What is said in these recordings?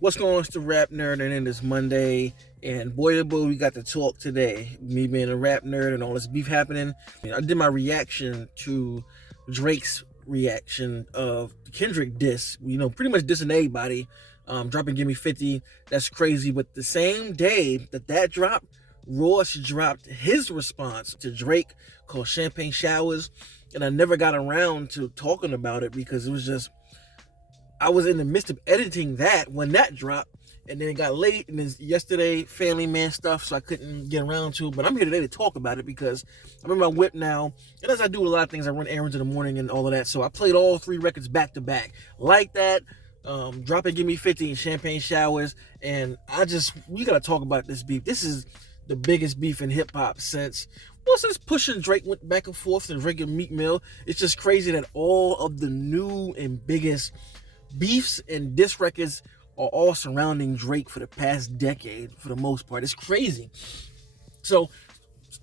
What's going on? It's the Rap Nerd, and it is Monday. And boy, oh boy, we got to talk today. Me being a rap nerd and all this beef happening. I did my reaction to Drake's reaction of the Kendrick diss. Pretty much dissing everybody. Dropping "Give Me 50." That's crazy. But the same day that dropped, Ross dropped his response to Drake called "Champagne Showers," and I never got around to talking about it because it was just I was in the midst of editing that when that dropped, and then it got late, and then yesterday, family man stuff, so I couldn't get around to it. But I'm here today to talk about it because I'm in my whip now, and as I do a lot of things, I run errands in the morning and all of that. So I played all three records back to back, like that. Drop It, Give Me 50, and Champagne Showers, and we gotta talk about this beef. This is the biggest beef in hip hop since pushing Drake went back and forth and Drake and Meek Mill. It's just crazy that all of the new and biggest beefs and diss records are all surrounding Drake for the past decade, for the most part. It's crazy. So,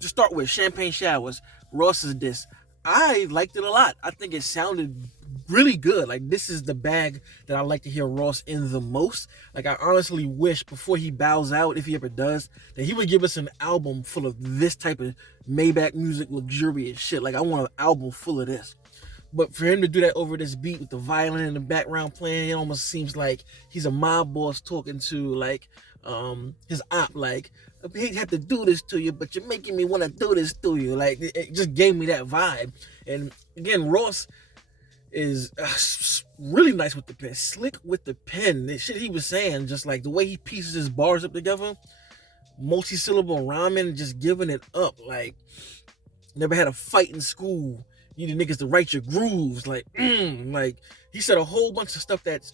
to start with, Champagne Showers, Ross's diss. I liked it a lot. I think it sounded really good. Like, this is the bag that I like to hear Ross in the most. Like, I honestly wish before he bows out, if he ever does, that he would give us an album full of this type of Maybach music, luxurious shit. Like, I want an album full of this. But for him to do that over this beat with the violin in the background playing, it almost seems like he's a mob boss talking to like his op. Like, I hate to have to do this to you, but you're making me want to do this to you. Like, it just gave me that vibe. And again, Ross is really nice with the pen, slick with the pen. The shit he was saying, just like the way he pieces his bars up together, multi-syllable rhyming, just giving it up. Like, never had a fight in school. You need niggas to write your grooves. Like he said a whole bunch of stuff that's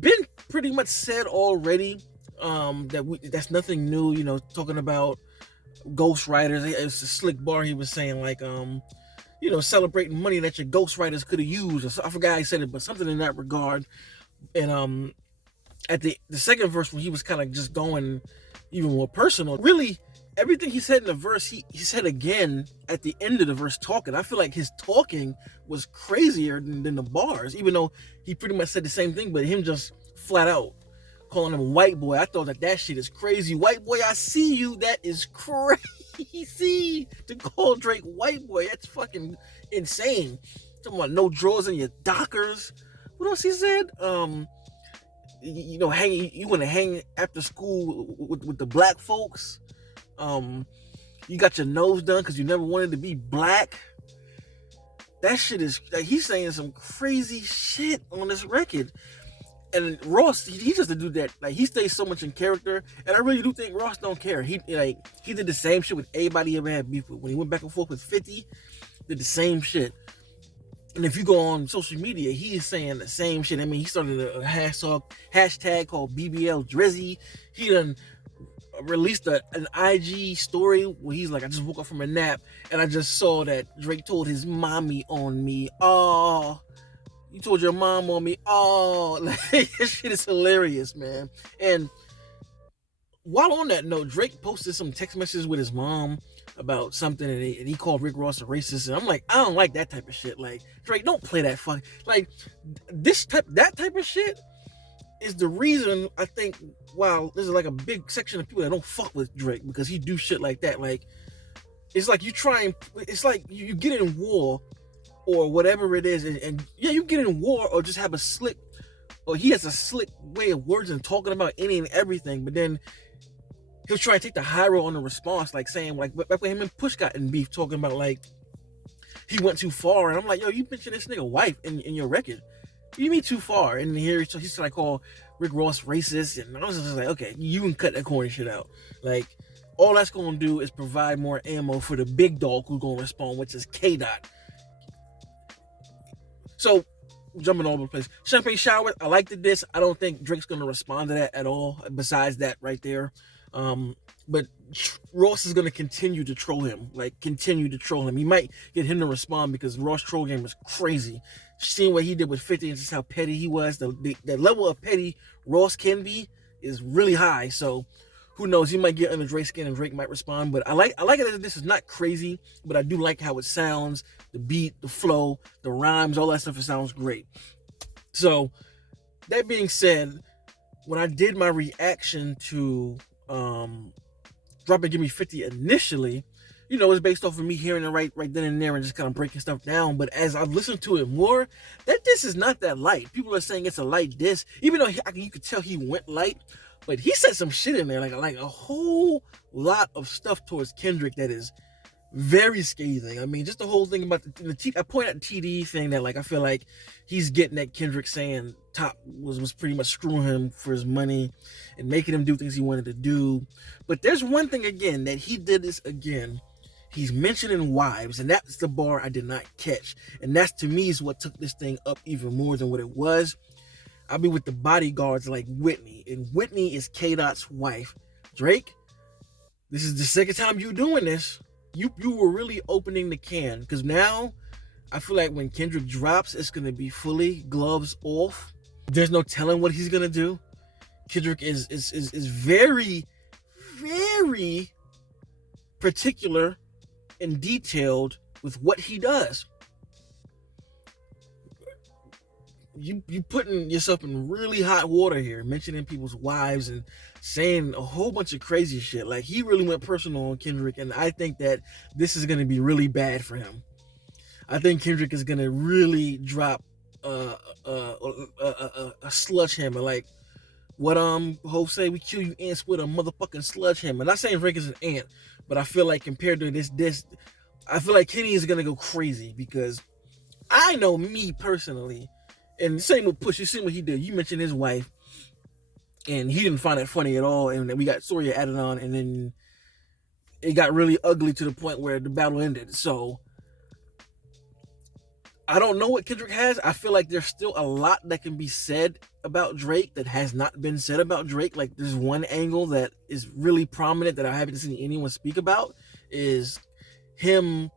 been pretty much said already. That's nothing new. Talking about ghostwriters. It's a slick bar he was saying, like celebrating money that your ghostwriters could have used. I forgot how he said it, but something in that regard. And at the second verse, when he was kind of just going even more personal, really everything he said in the verse, he said again at the end of the verse talking. I feel like his talking was crazier than the bars, even though he pretty much said the same thing, but him just flat out calling him white boy. I thought that shit is crazy. White boy, I see you. That is crazy to call Drake white boy. That's fucking insane. Talking about no drawers in your Dockers. What else he said? You want to hang after school with the black folks. You got your nose done because you never wanted to be black. That shit is like, he's saying some crazy shit on this record. And Ross, he just to do that. Like, he stays so much in character, and I really do think Ross don't care. He did the same shit with everybody he ever had beef with. When he went back and forth with 50, did the same shit. And if you go on social media, he is saying the same shit. I mean, he started a hashtag called BBL Drizzy. He done released an IG story where he's like, I just woke up from a nap and I just saw that Drake told his mommy on me. Oh, you told your mom on me. Oh, like, this shit is hilarious, man. And while on that note, Drake posted some text messages with his mom about something, and he called Rick Ross a racist. And I'm like, I don't like that type of shit. Like, Drake, don't play that fuck. Like, that type of shit is the reason I think, wow, there's like a big section of people that don't fuck with Drake because he do shit like that. Like, it's like it's like you get in war or whatever it is, and yeah, you get in war or just have he has a slick way of words and talking about any and everything, but then he'll try and take the high road on the response, like saying, like, back when him and Push got in beef, talking about, like, he went too far, and I'm like, yo, you mentioned this nigga wife in your record. You mean too far? And here he's trying to call Rick Ross racist, and I was just like, okay, you can cut that corny shit out. Like, all that's gonna do is provide more ammo for the big dog who's gonna respond, which is K Dot. So, jumping all over the place. Champagne Shower, I liked this. I don't think Drake's gonna respond to that at all, besides that right there. But Ross is going to continue to troll him. He might get him to respond because Ross' troll game is crazy. Seeing what he did with 50 and just how petty he was, the level of petty Ross can be is really high. So who knows? He might get under Drake's skin and Drake might respond. But I like it that this is not crazy, but I do like how it sounds, the beat, the flow, the rhymes, all that stuff. It sounds great. So that being said, when I did my reaction to Drop and Give Me 50 initially, you know, it's based off of me hearing it right then and there and just kind of breaking stuff down. But as I've listened to it more, that diss is not that light. People are saying it's a light diss, even though you could tell he went light, but he said some shit in there, like a whole lot of stuff towards Kendrick that is very scathing. I mean, just the whole thing about I point out the TD thing that, like, I feel like he's getting at Kendrick saying Top was pretty much screwing him for his money and making him do things he wanted to do. But there's one thing again that he did this again. He's mentioning wives, and that's the bar I did not catch. And that's, to me, is what took this thing up even more than what it was. I'll be with the bodyguards like Whitney, and Whitney is K-Dot's wife. Drake, this is the second time you doing this. You were really opening the can, because now I feel like when Kendrick drops, it's going to be fully gloves off. There's no telling what he's going to do. Kendrick is very, very particular and detailed with what he does. You putting yourself in really hot water here, mentioning people's wives and saying a whole bunch of crazy shit. Like, he really went personal on Kendrick, and I think that this is going to be really bad for him. I think Kendrick is going to really drop a sledgehammer, like what Ho say, we kill you ants with a motherfucking sledgehammer. I'm not saying Drake is an ant, but I feel like compared to this, I feel like Kenny is going to go crazy, because I know me personally. And same with Push, you seen what he did. You mentioned his wife, and he didn't find it funny at all. And then we got Soria added on, and then it got really ugly to the point where the battle ended. So I don't know what Kendrick has. I feel like there's still a lot that can be said about Drake that has not been said about Drake. Like, there's one angle that is really prominent that I haven't seen anyone speak about, is him.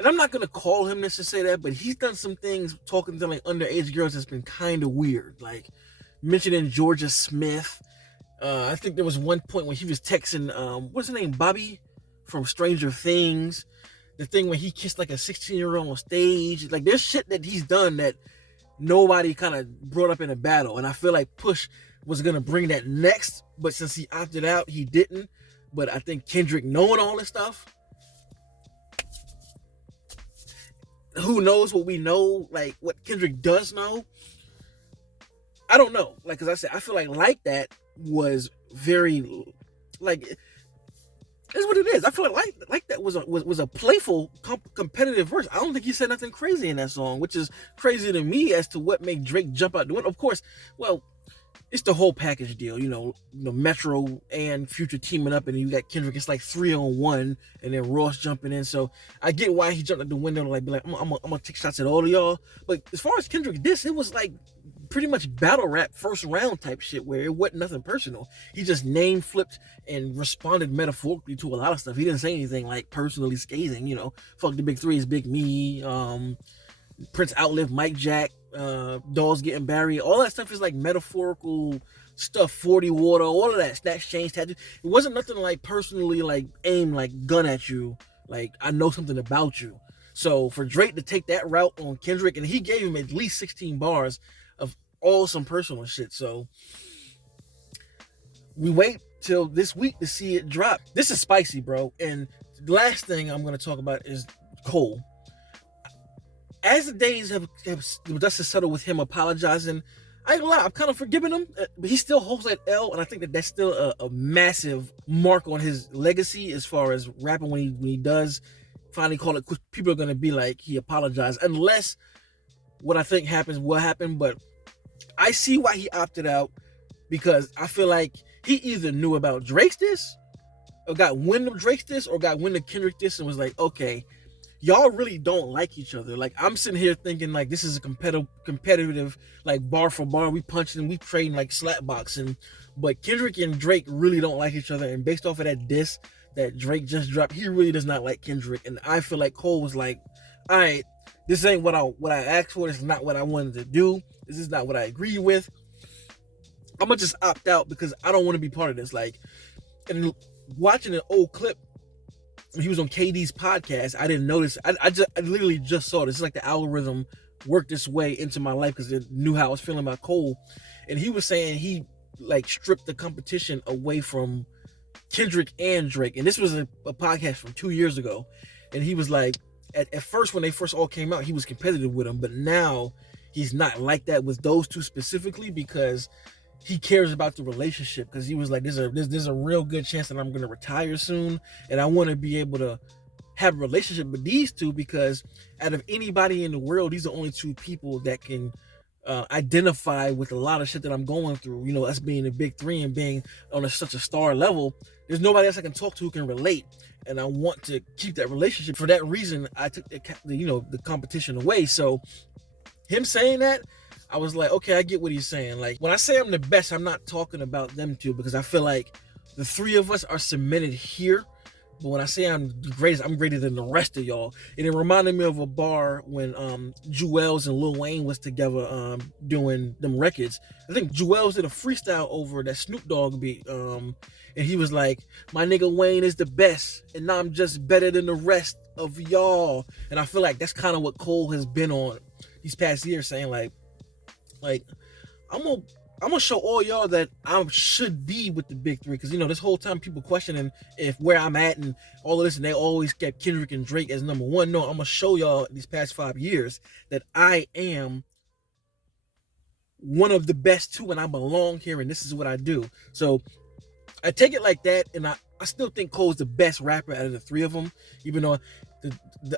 And I'm not going to call him this to say that, but he's done some things talking to like underage girls that's been kind of weird. Like mentioning Georgia Smith. I think there was one point when he was texting, what's her name? Bobby from Stranger Things. The thing when he kissed like a 16-year-old on stage. Like, there's shit that he's done that nobody kind of brought up in a battle. And I feel like Push was going to bring that next. But since he opted out, he didn't. But I think Kendrick, knowing all this stuff, who knows what we know, like what Kendrick does know, I don't know. Like, because I said, I feel like that was very, like, it's what it is. I feel like that was a playful, competitive verse. I don't think he said nothing crazy in that song, which is crazy to me as to what made Drake jump out the window. Of course, well, it's the whole package deal, you know, Metro and Future teaming up, and then you got Kendrick. It's like 3-on-1, and then Ross jumping in. So I get why he jumped out the window to like be like, I'm gonna take shots at all of y'all. But as far as Kendrick, it was like pretty much battle rap first round type shit, where it wasn't nothing personal. He just name flipped and responded metaphorically to a lot of stuff. He didn't say anything like personally scathing, you know, fuck the big three is big me, Prince outlived Mike Jack, dolls getting buried. All that stuff is like metaphorical stuff. 40 water, all of that. Snatch chains, tattoo. It wasn't nothing like personally like aim, like gun at you. Like, I know something about you. So for Drake to take that route on Kendrick, and he gave him at least 16 bars of all some personal shit. So we wait till this week to see it drop. This is spicy, bro. And the last thing I'm going to talk about is Cole. As the days have dust has settled with him apologizing, I ain't gonna lie, I'm kind of forgiving him, but he still holds that L, and I think that's still a massive mark on his legacy as far as rapping when he does finally call it quits. People are gonna be like, he apologized, unless what I think happens will happen. But I see why he opted out, because I feel like he either knew about Drake's diss, or got wind of Drake's diss, or got wind of Kendrick diss, and was like, okay, y'all really don't like each other. Like, I'm sitting here thinking like this is a competitive like bar for bar. We punching, we trading like slap boxing. But Kendrick and Drake really don't like each other. And based off of that diss that Drake just dropped, he really does not like Kendrick. And I feel like Cole was like, all right, this ain't what I asked for. This is not what I wanted to do. This is not what I agree with. I'm gonna just opt out because I don't want to be part of this. Like, and watching an old clip, when he was on KD's podcast, I didn't notice. I literally just saw this. It's like the algorithm worked its way into my life because it knew how I was feeling about Cole. and he was saying he like stripped the competition away from Kendrick and Drake. And this was a podcast from 2 years ago. And he was like, at first, when they first all came out, he was competitive with them. But now he's not like that with those two specifically, because he cares about the relationship. Because he was like, there's a real good chance that I'm going to retire soon. And I want to be able to have a relationship with these two, because out of anybody in the world, these are the only two people that can identify with a lot of shit that I'm going through. You know, us being the big three and being on such a star level, there's nobody else I can talk to who can relate, and I want to keep that relationship. For that reason, I took the competition away. So him saying that, I was like, okay, I get what he's saying. Like, when I say I'm the best, I'm not talking about them two, because I feel like the three of us are cemented here. But when I say I'm the greatest, I'm greater than the rest of y'all. And it reminded me of a bar when Jewels and Lil Wayne was together doing them records. I think Jewels did a freestyle over that Snoop Dogg beat. And he was like, my nigga Wayne is the best, and I'm just better than the rest of y'all. And I feel like that's kind of what Cole has been on these past years, saying like I'm gonna show all y'all that I should be with the big three. Because, you know, this whole time people questioning if where I'm at and all of this, and they always kept Kendrick and Drake as number one. No, I'm gonna show y'all these past 5 years that I am one of the best too, and I belong here, and this is what I do. So I take it like that, and I still think Cole's the best rapper out of the three of them, even though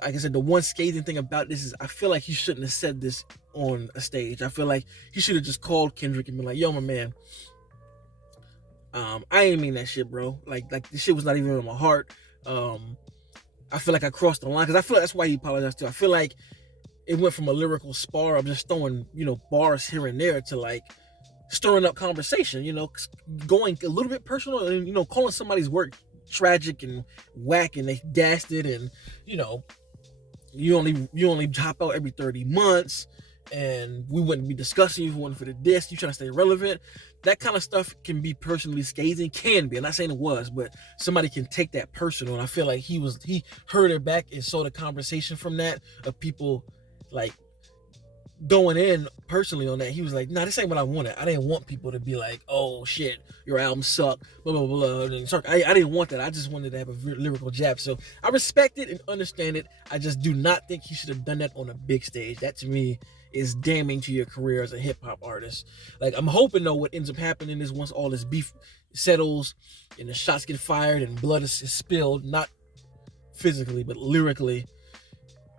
like I said, the one scathing thing about this is I feel like he shouldn't have said this on a stage. I feel like he should have just called Kendrick and been like, yo, my man, I ain't mean that shit, bro. Like this shit was not even in my heart. I feel like I crossed the line, because I feel like that's why he apologized too. I feel like it went from a lyrical spar of just throwing, bars here and there, to like stirring up conversation, going a little bit personal, and, calling somebody's work tragic and whack, and they gassed it, and, you only drop out every 30 months, and we wouldn't be discussing you if it wasn't for the disc. You trying to stay relevant. That kind of stuff can be personally scathing, can be. I'm not saying it was, but somebody can take that personal, and I feel like he heard it back and saw the conversation from that, of people like going in personally on that. He was like, nah, this ain't what I wanted. I didn't want people to be like, oh shit, your album sucked, blah blah blah. And I didn't want that. I just wanted to have a lyrical jab. So I respect it and understand it. I just do not think he should have done that on a big stage. That to me is damning to your career as a hip-hop artist. Like, I'm hoping though what ends up happening is, once all this beef settles and the shots get fired and blood is spilled, not physically but lyrically,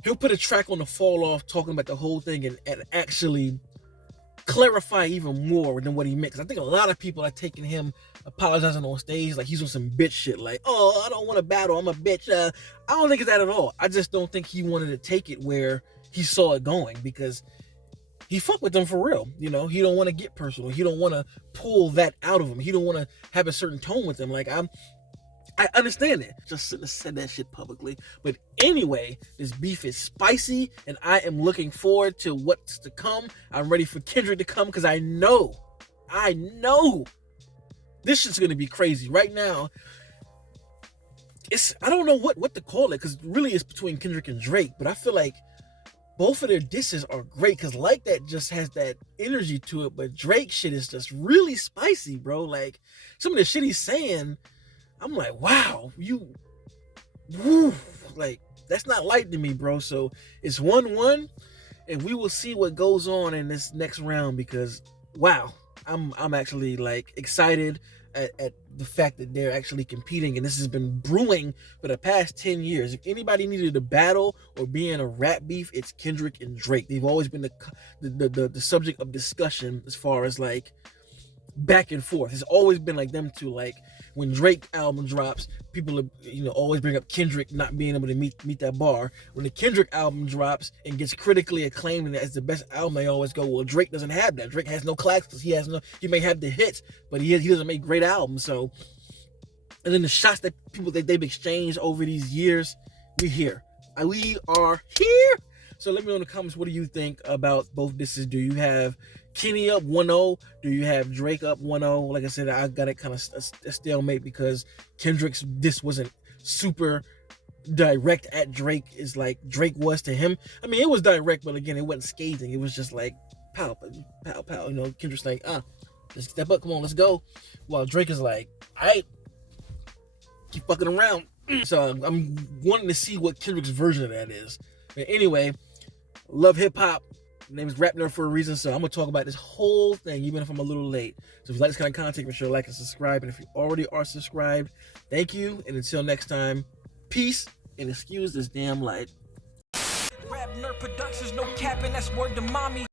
he'll put a track on the Fall Off talking about the whole thing and actually clarify even more than what he meant. Because I think a lot of people are taking him apologizing on stage like he's on some bitch shit, like, oh, I don't want to battle, I'm a bitch. I don't think it's that at all. I just don't think he wanted to take it where he saw it going, because he fucked with them for real. He don't want to get personal. He don't want to pull that out of him. He don't want to have a certain tone with them. Like, I understand it. Just shouldn't have said that shit publicly. But anyway, this beef is spicy, and I am looking forward to what's to come. I'm ready for Kendrick to come, because I know this shit's gonna be crazy. Right now, I don't know what to call it, because really it's between Kendrick and Drake. But I feel like both of their disses are great, because Like That just has that energy to it. But Drake shit is just really spicy, bro. Like, some of the shit he's saying, I'm like, wow, like, that's not light to me, bro. So it's 1-1, and we will see what goes on in this next round, because, wow, I'm actually like excited at the fact that they're actually competing, and this has been brewing for the past 10 years. If anybody needed a battle or be in a rap beef, it's Kendrick and Drake. They've always been the subject of discussion as far as like back and forth. It's always been like them two. Like, when Drake album drops, people are, always bring up Kendrick not being able to meet that bar. When the Kendrick album drops and gets critically acclaimed as the best album, they always go, well, Drake doesn't have that. Drake has no classics. He may have the hits, but he doesn't make great albums. So, and then the shots that they've exchanged over these years, we are here. So let me know in the comments, what do you think about both disses? Do you have Kenny up 1-0? Do you have Drake up 1-0? Like I said, I got it kind of a stalemate, because Kendrick's diss wasn't super direct at Drake, is like Drake was to him. I mean, it was direct, but again, it wasn't scathing. It was just like pow, pow, pow. You know, Kendrick's like, just step up, come on, let's go. While Drake is like, I keep fucking around. So I'm wanting to see what Kendrick's version of that is. But anyway, love hip hop. My name is RapNerd for a reason, so I'm gonna talk about this whole thing, even if I'm a little late. So if you like this kind of content, make sure to like and subscribe. And if you already are subscribed, thank you. And until next time, peace and excuse this damn light. RapNerd Productions, no capping, that's word to mommy.